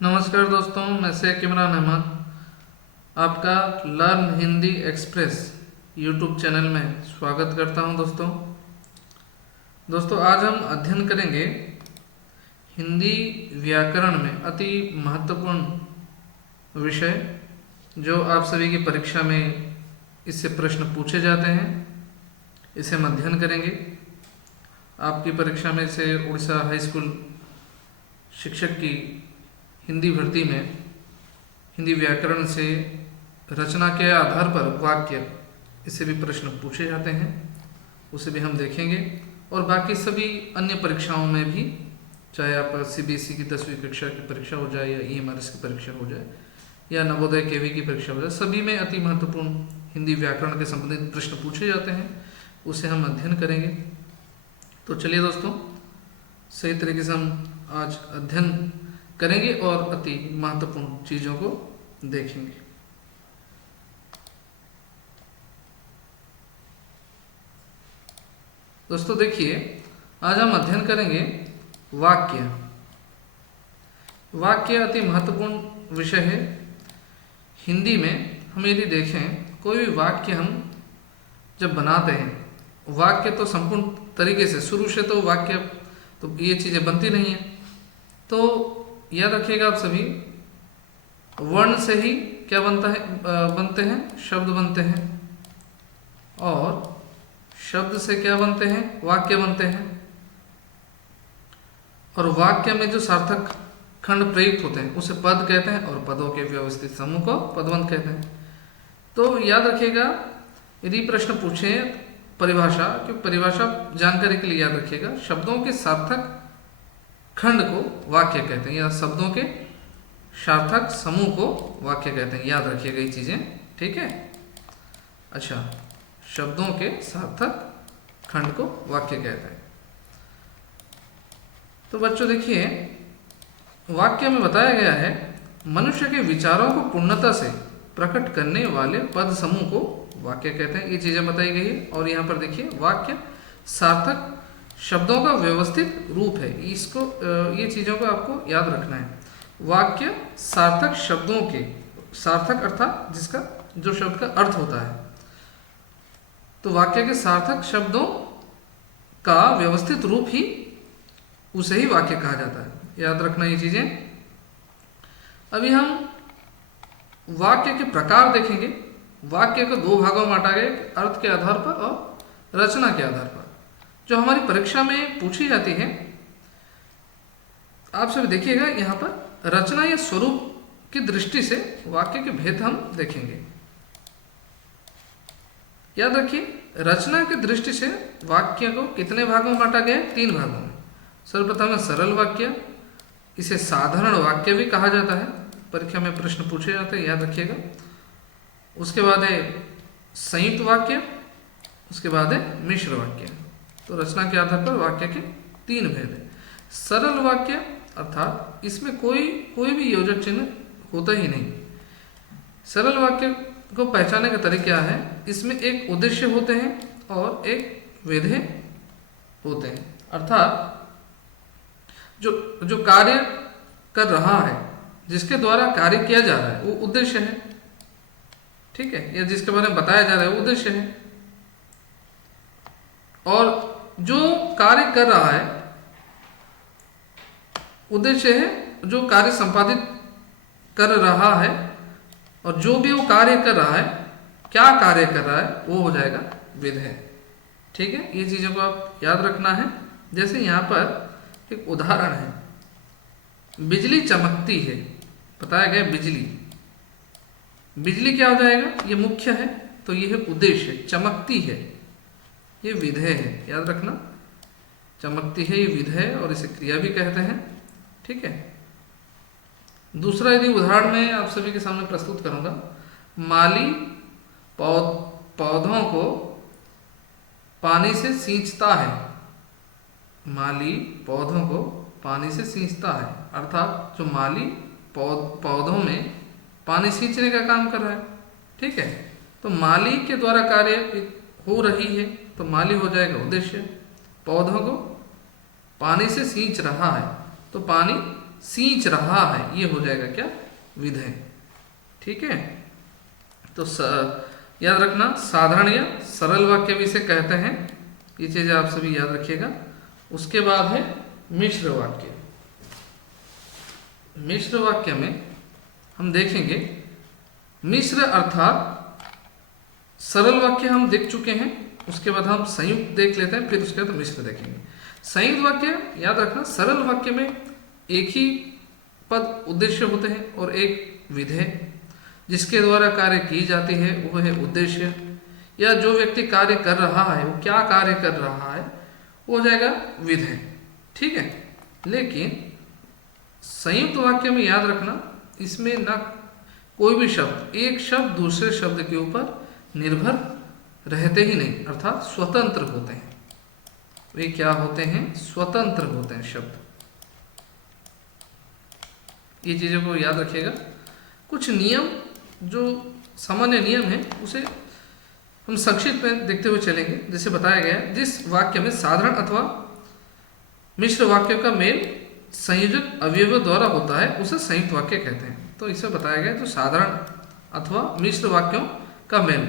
नमस्कार दोस्तों, मैं शेख इमरान अहमद आपका learn Hindi express YouTube channel में स्वागत करता हूं। दोस्तों आज हम अध्ययन करेंगे हिंदी व्याकरण में अति महत्वपूर्ण विषय जो आप सभी की परीक्षा में इससे प्रश्न पूछे जाते हैं। इसे हम अध्ययन करेंगे। आपकी परीक्षा में से उड़ीसा हाई स्कूल शिक्षक की हिंदी भर्ती में हिंदी व्याकरण से रचना के आधार पर वाक्य, इससे भी प्रश्न पूछे जाते हैं, उसे भी हम देखेंगे। और बाकी सभी अन्य परीक्षाओं में भी, चाहे आप सीबीएसई की 10वीं कक्षा की परीक्षा हो जाए या ईएमआरएस की परीक्षा हो जाए या नवोदय केवी की परीक्षा हो जाए, सभी में अति महत्वपूर्ण हिंदी व्याकरण के संबंधित प्रश्न पूछे जाते हैं। उसे हम अध्ययन करेंगे। तो चलिए दोस्तों, सही तरीके से हम आज अध्ययन करेंगे और अति महत्वपूर्ण चीज़ों को देखेंगे। दोस्तों देखिए, आज हम अध्ययन करेंगे वाक्य। वाक्य अति महत्वपूर्ण विषय है। हिंदी में हम यदि देखें, कोई भी वाक्य हम जब बनाते हैं, वाक्य तो संपूर्ण तरीके से शुरू से तो वाक्य तो ये चीज़ें बनती नहीं है। तो याद रखिएगा आप सभी, वर्ण से ही क्या बनता है, बनते हैं, शब्द बनते हैं, और शब्द से क्या बनते हैं, वाक्य बनते हैं। और वाक्य में जो सार्थक खंड प्रयुक्त होते हैं उसे पद कहते हैं, और पदों के व्यवस्थित समूह को पदबंध कहते हैं। तो याद रखिएगा, यदि प्रश्न पूछे परिभाषा, क्योंकि परिभाषा जानकारी के लिए याद रखिएगा, शब्दों के सार्थक खंड को वाक्य कहते हैं, या शब्दों के सार्थक समूह को वाक्य कहते हैं। याद रखिएगा ये चीजें, ठीक है। अच्छा, शब्दों के सार्थक खंड को वाक्य कहते हैं। तो बच्चों देखिए, वाक्य में बताया गया है, मनुष्य के विचारों को पूर्णता से प्रकट करने वाले पद समूह को वाक्य कहते हैं। ये चीजें बताई गई है। और यहाँ पर देखिए, वाक्य सार्थक शब्दों का व्यवस्थित रूप है। इसको ये चीज़ों को आपको याद रखना है। वाक्य सार्थक शब्दों के, सार्थक अर्थात जिसका जो शब्द का अर्थ होता है, तो वाक्य के सार्थक शब्दों का व्यवस्थित रूप ही, उसे ही वाक्य कहा जाता है। याद रखना ये चीज़ें। अभी हम वाक्य के प्रकार देखेंगे। वाक्य को दो भागों में बांटा गया, अर्थ के आधार पर और रचना के आधार पर, जो हमारी परीक्षा में पूछी जाती है। आप सब देखिएगा, यहाँ पर रचना या स्वरूप की दृष्टि से वाक्य के भेद हम देखेंगे। याद रखिए, रचना की दृष्टि से वाक्य को कितने भागों में बांटा गया है? 3 भागों में। सर्वप्रथम है सरल वाक्य, इसे साधारण वाक्य भी कहा जाता है, परीक्षा में प्रश्न पूछे जाते हैं, याद रखिएगा। उसके बाद है संयुक्त वाक्य, उसके बाद है मिश्र वाक्य। तो रचना के आधार पर वाक्य के 3 भेद है। सरल वाक्य अर्थात इसमें कोई भी योजक चिन्ह होता ही नहीं। सरल वाक्य को पहचानने का तरीका क्या है? इसमें एक उद्देश्य होते हैं और एक विधेय होते हैं। अर्थात जो कार्य कर रहा है, जिसके द्वारा कार्य किया जा रहा है, वो उद्देश्य है, ठीक है, या जिसके बारे में बताया जा रहा है वो उद्देश्य है। और जो कार्य कर रहा है, उद्देश्य है जो कार्य संपादित कर रहा है, और जो भी वो कार्य कर रहा है, क्या कार्य कर रहा है, वो हो जाएगा विधेय, ठीक है। ये चीजों को आप याद रखना है। जैसे यहाँ पर एक उदाहरण है, बिजली चमकती है, बताया गया बिजली क्या हो जाएगा? ये मुख्य है, तो ये है उद्देश्य। चमकती है, ये विधेय है, याद रखना। चमकती है, ये विधेय, और इसे क्रिया भी कहते हैं, ठीक है। दूसरा यदि उदाहरण मैं आप सभी के सामने प्रस्तुत करूंगा, माली पौधों को पानी से सींचता है। माली पौधों को पानी से सींचता है, अर्थात जो माली पौधों में पानी सींचने का काम कर रहा है, ठीक है। तो माली के द्वारा कार्य हो रही है, तो माली हो जाएगा उद्देश्य। पौधों को पानी से सींच रहा है, तो पानी सींच रहा है, ये हो जाएगा क्या, विधेय। ठीक है, तो याद रखना साधारण या सरल वाक्य भी इसे कहते हैं, ये चीज आप सभी याद रखिएगा। उसके बाद है मिश्र वाक्य। मिश्र वाक्य में हम देखेंगे, मिश्र अर्थात सरल वाक्य हम देख चुके हैं, उसके बाद हम संयुक्त देख लेते हैं, फिर उसके बाद मिश्र देखेंगे। संयुक्त वाक्य याद रखना, सरल वाक्य में एक ही पद उद्देश्य होते हैं और एक विधेय जिसके द्वारा कार्य की जाती है वो है उद्देश्य, या जो व्यक्ति कार्य कर रहा है वो क्या कार्य कर रहा है वो हो जाएगा विधेय। ठीक है, लेकिन संयुक्त वाक्य में याद रखना, इसमें ना कोई भी शब्द, एक शब्द दूसरे शब्द के ऊपर निर्भर रहते ही नहीं, अर्थात स्वतंत्र होते हैं। वे क्या होते हैं, स्वतंत्र होते हैं शब्द। ये चीजों को याद रखिएगा। कुछ नियम जो सामान्य नियम है उसे हम संक्षिप्त में देखते हुए चलेंगे। जैसे बताया गया है, जिस वाक्य में साधारण अथवा मिश्र वाक्य का मेल संयोजक अवयवों द्वारा होता है उसे संयुक्त वाक्य कहते हैं। तो इसे बताया गया, जो साधारण अथवा मिश्र वाक्यों का मेल,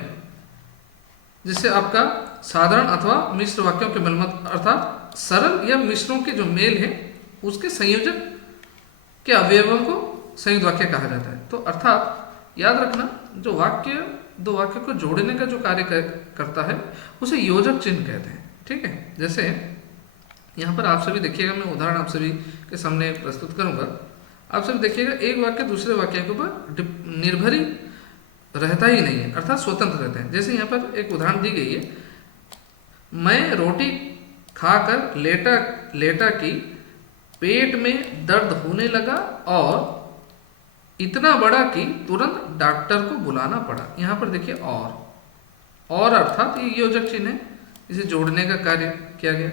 जिससे आपका साधारण अथवा मिश्र वाक्यों के मेल मत, अर्थात सरल या मिश्रों के जो मेल है उसके संयोजक के अवयवों को संयुक्त वाक्य कहा जाता है। तो अर्थात याद रखना, जो वाक्य दो वाक्य को जोड़ने का जो कार्य करता है उसे योजक चिन्ह कहते हैं। ठीक है, जैसे यहाँ पर आप सभी देखिएगा, मैं उदाहरण आप सभी के सामने प्रस्तुत करूंगा। आप सभी देखिएगा, एक वाक्य दूसरे वाक्य के ऊपर निर्भर ही रहता ही नहीं है, अर्थात स्वतंत्र रहते हैं। जैसे यहाँ पर एक उदाहरण दी गई है, मैं रोटी खाकर लेटा कि पेट में दर्द होने लगा और इतना बड़ा कि तुरंत डॉक्टर को बुलाना पड़ा। यहाँ पर देखिए और अर्थात ये योजक चिन्ह है, इसे जोड़ने का कार्य किया गया।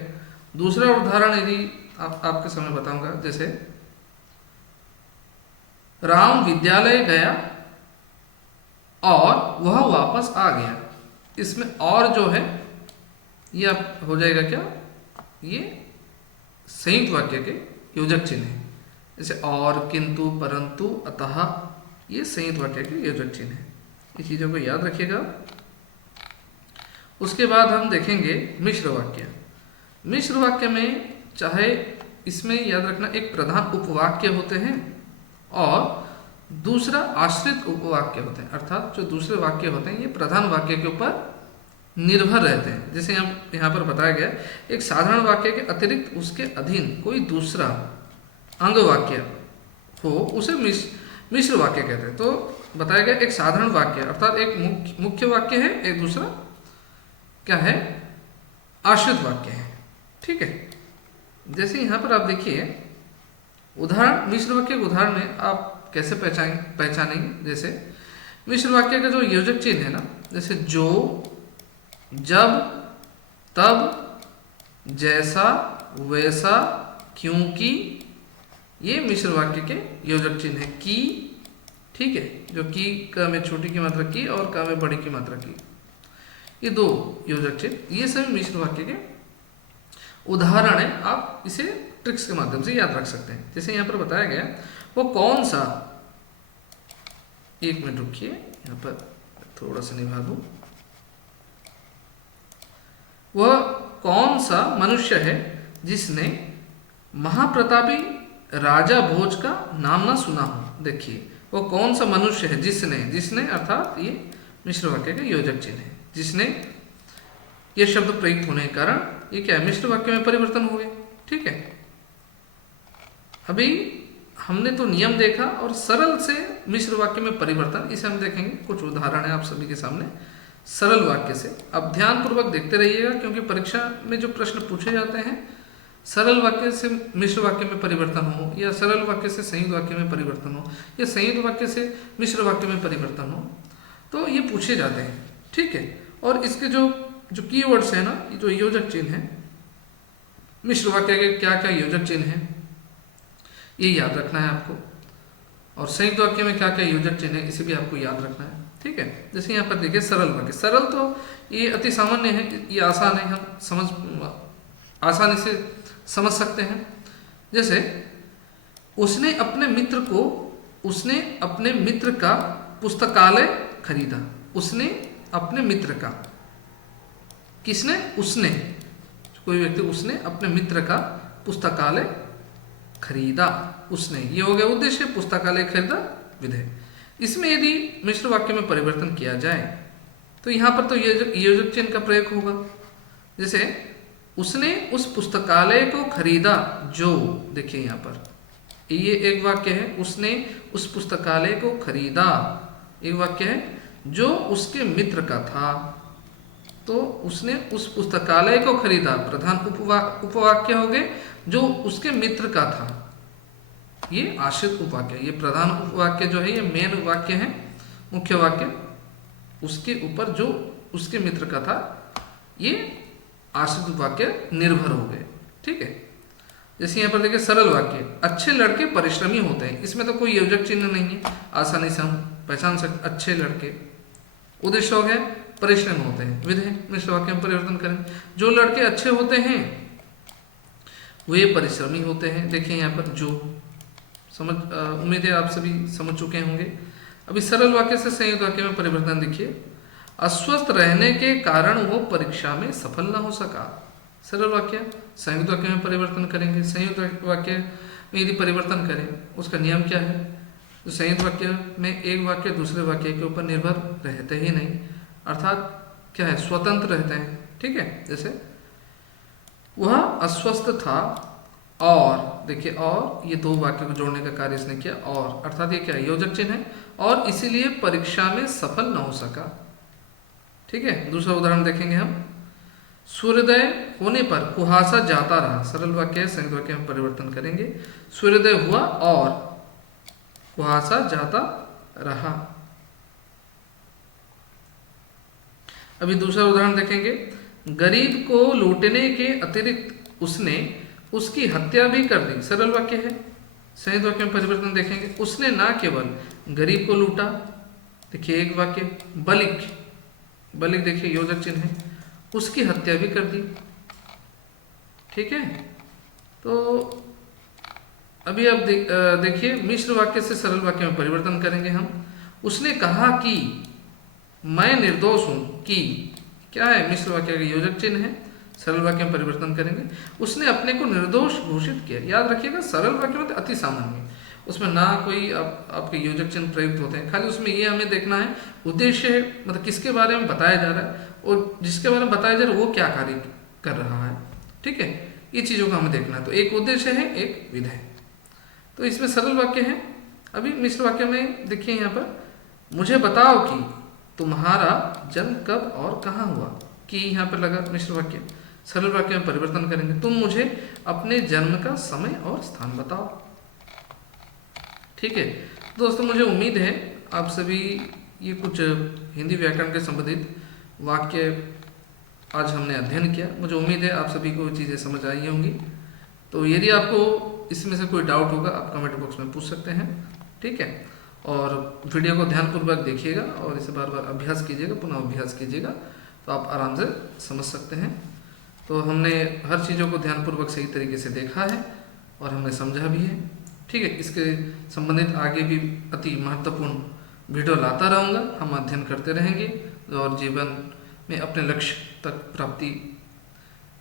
दूसरा उदाहरण यदि आपके सामने बताऊंगा, जैसे राम विद्यालय गया और वह वापस आ गया। इसमें और जो है ये हो जाएगा क्या, ये संयुक्त वाक्य के योजक चिन्ह है। जैसे और, किंतु, परंतु, अतः, ये संयुक्त वाक्य के योजक चिन्ह है। ये चीजों को याद रखिएगा। उसके बाद हम देखेंगे मिश्र वाक्य। मिश्र वाक्य में चाहे इसमें याद रखना, एक प्रधान उपवाक्य होते हैं और दूसरा आश्रित उपवाक्य होते हैं, अर्थात जो दूसरे वाक्य होते हैं ये प्रधान वाक्य के ऊपर निर्भर रहते हैं। जैसे यहाँ पर बताया गया, एक साधारण वाक्य के अतिरिक्त उसके अधीन कोई दूसरा अंग वाक्य हो उसे मिश्र वाक्य कहते हैं। तो बताया गया, एक साधारण वाक्य अर्थात एक मुख्य वाक्य है, एक दूसरा क्या है, आश्रित वाक्य है। ठीक है, जैसे यहाँ पर आप देखिए उदाहरण, मिश्र वाक्य के उदाहरण में आप कैसे पहचानेंगे। जैसे मिश्र वाक्य का जो योजक चिन्ह है ना, जैसे जो, जब, तब, जैसा, वैसा, क्योंकि, ये मिश्र वाक्य के योजक चिन्ह है। की, ठीक है, जो की का में छोटी की मात्रा की और का में बड़ी की मात्रा की, ये दो योजक चिन्ह, ये सभी मिश्र वाक्य के उदाहरण है। आप इसे ट्रिक्स के माध्यम से याद रख सकते हैं। जैसे यहाँ पर बताया गया, वो कौन सा, एक मिनट रुकिए, यहाँ पर थोड़ा सा निभा दूं। वह कौन सा मनुष्य है जिसने महाप्रतापी राजा भोज का नाम ना सुना हो। देखिए, वो कौन सा मनुष्य है जिसने अर्थात ये मिश्र वाक्य का योजक चिन्ह है। जिसने ये शब्द प्रयुक्त होने के कारण ये क्या, मिश्र वाक्य में परिवर्तन हुए। ठीक है, अभी हमने तो नियम देखा और सरल से मिश्र वाक्य में परिवर्तन, इसे हम देखेंगे। कुछ उदाहरण है आप सभी के सामने सरल वाक्य से। अब ध्यान पूर्वक देखते रहिएगा, क्योंकि परीक्षा में जो प्रश्न पूछे जाते हैं, सरल वाक्य से मिश्र वाक्य में परिवर्तन हो, या सरल वाक्य से संयुक्त वाक्य में परिवर्तन हो, या संयुक्त वाक्य से मिश्र वाक्य में परिवर्तन हो, तो ये पूछे जाते हैं। ठीक है, और इसके जो कीवर्ड्स है ना, जो योजक चिन्ह है, मिश्र वाक्य के क्या क्या योजक चिन्ह है, ये याद रखना है आपको। और संयुक्त वाक्य में क्या क्या योजक चिन्ह है, इसे भी आपको याद रखना है। ठीक है, जैसे यहाँ पर देखिए सरल वाक्य। सरल तो ये अति सामान्य है, ये आसान है, हम आसानी से समझ सकते हैं। जैसे उसने अपने मित्र का पुस्तकालय खरीदा। उसने अपने मित्र का, किसने? उसने, कोई व्यक्ति, उसने अपने मित्र का पुस्तकालय खरीदा। उसने, ये हो गया उद्देश्य, पुस्तकालय खरीदा विधेय। इसमें यदि मिश्र वाक्य में परिवर्तन किया जाए तो यहाँ पर तो योजक चिन्ह का प्रयोग होगा। जैसे उसने उस पुस्तकालय को खरीदा जो, देखिए यहाँ पर ये एक वाक्य है, उसने उस पुस्तकालय को खरीदा, एक वाक्य है, जो उसके मित्र का था। तो उसने उस पुस्तकालय को खरीदा, प्रधान उपवाक्य हो गए, जो उसके मित्र का था, ये आश्रित उपवाक्य। ये प्रधान उपवाक्य जो है ये मेन वाक्य है, मुख्य वाक्य, उसके ऊपर जो उसके मित्र का था, ये आश्रित उपवाक्य निर्भर हो गए। ठीक है। जैसे यहाँ पर देखिए सरल वाक्य, अच्छे लड़के परिश्रमी होते हैं। इसमें तो कोई योजक चिन्ह नहीं है, आसानी से हम पहचान सकते, अच्छे लड़के। उद्देश्य हो गया परिश्रम होते हैं, विधेय मिश्र वाक्य में परिवर्तन करें, जो लड़के अच्छे होते हैं वे परिश्रमी होते हैं। देखिए यहाँ पर जो, उम्मीद है आप सभी समझ चुके होंगे। अभी सरल वाक्य से संयुक्त वाक्य में परिवर्तन देखिए, अस्वस्थ रहने के कारण वो परीक्षा में सफल न हो सका। सरल वाक्य, संयुक्त वाक्य में परिवर्तन करेंगे। संयुक्त वाक्य में यदि परिवर्तन करें, उसका नियम क्या है? तो संयुक्त वाक्य में एक वाक्य दूसरे वाक्य के ऊपर निर्भर रहते ही नहीं, अर्थात क्या है, स्वतंत्र रहते हैं। ठीक है। जैसे वह अस्वस्थ था और, देखिए और, ये दो वाक्य को जोड़ने का कार्य इसने किया, और अर्थात ये क्या है, योजक चिन्ह है, और इसीलिए परीक्षा में सफल न हो सका। ठीक है। दूसरा उदाहरण देखेंगे हम, सूर्योदय होने पर कुहासा जाता रहा। सरल वाक्य है, संयुक्त वाक्य में परिवर्तन करेंगे, सूर्योदय हुआ और कुहासा जाता रहा। अभी दूसरा उदाहरण देखेंगे, गरीब को लूटने के अतिरिक्त उसने उसकी हत्या भी कर दी। सरल वाक्य है, संयुक्त वाक्य में परिवर्तन देखेंगे, उसने ना केवल गरीब को लूटा, देखिए एक वाक्य, बलिक देखिए योजक चिन्ह है, उसकी हत्या भी कर दी। ठीक है। तो अभी आप देखिए मिश्र वाक्य से सरल वाक्य में परिवर्तन करेंगे हम। उसने कहा कि मैं निर्दोष हूं, कि क्या है, मिश्र वाक्य का योजक चिन्ह है, सरल वाक्य में परिवर्तन करेंगे, उसने अपने को निर्दोष घोषित किया। याद रखिएगा सरल वाक्य में अति सामान्य, उसमें ना कोई आपके योजक चिन्ह प्रयुक्त होते हैं, खाली उसमें ये हमें देखना है उद्देश्य है, मतलब किसके बारे में बताया जा रहा है और जिसके बारे में बताया जा रहा है वो क्या कार्य कर रहा है। ठीक है। ये चीज़ों का हमें देखना है। तो एक उद्देश्य है, एक विधेय। तो इसमें सरल वाक्य है। अभी मिश्र वाक्य में देखिए यहाँ पर, मुझे बताओ कि तुम्हारा जन्म कब और कहाँ हुआ। कि यहाँ पर लगा मिश्र वाक्य। सरल वाक्य में परिवर्तन करेंगे, तुम मुझे अपने जन्म का समय और स्थान बताओ। ठीक है दोस्तों, मुझे उम्मीद है आप सभी ये कुछ हिंदी व्याकरण के संबंधित वाक्य आज हमने अध्ययन किया। मुझे उम्मीद है आप सभी को चीज़ें समझ आई होंगी। तो यदि आपको इसमें से कोई डाउट होगा आप कमेंट बॉक्स में पूछ सकते हैं। ठीक है। और वीडियो को ध्यानपूर्वक देखिएगा और इसे बार बार अभ्यास कीजिएगा, पुनः अभ्यास कीजिएगा, तो आप आराम से समझ सकते हैं। तो हमने हर चीज़ों को ध्यानपूर्वक सही तरीके से देखा है और हमने समझा भी है। ठीक है। इसके संबंधित आगे भी अति महत्वपूर्ण वीडियो लाता रहूँगा, हम अध्ययन करते रहेंगे और जीवन में अपने लक्ष्य तक प्राप्ति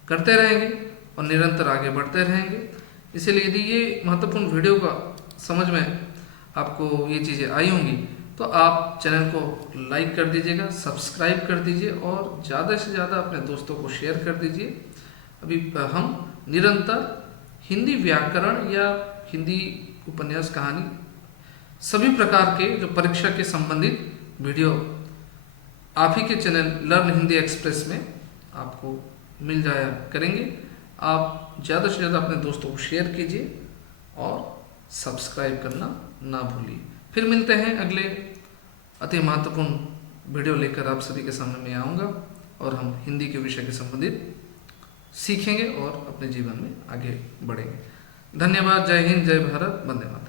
करते रहेंगे और निरंतर आगे बढ़ते रहेंगे। इसलिए यदि ये महत्वपूर्ण वीडियो का समझ में आपको ये चीज़ें आई होंगी तो आप चैनल को लाइक कर दीजिएगा, सब्सक्राइब कर दीजिए और ज़्यादा से ज़्यादा अपने दोस्तों को शेयर कर दीजिए। अभी हम निरंतर हिंदी व्याकरण या हिंदी उपन्यास, कहानी, सभी प्रकार के जो परीक्षा के संबंधित वीडियो आप ही के चैनल लर्न हिंदी एक्सप्रेस में आपको मिल जाया करेंगे। आप ज़्यादा से ज़्यादा अपने दोस्तों को शेयर कीजिए और सब्सक्राइब करना ना भूलिए। फिर मिलते हैं अगले अति महत्वपूर्ण वीडियो लेकर आप सभी के सामने मैं आऊँगा और हम हिंदी के विषय के संबंधित सीखेंगे और अपने जीवन में आगे बढ़ेंगे। धन्यवाद। जय हिंद, जय भारत, वंदे मातरम।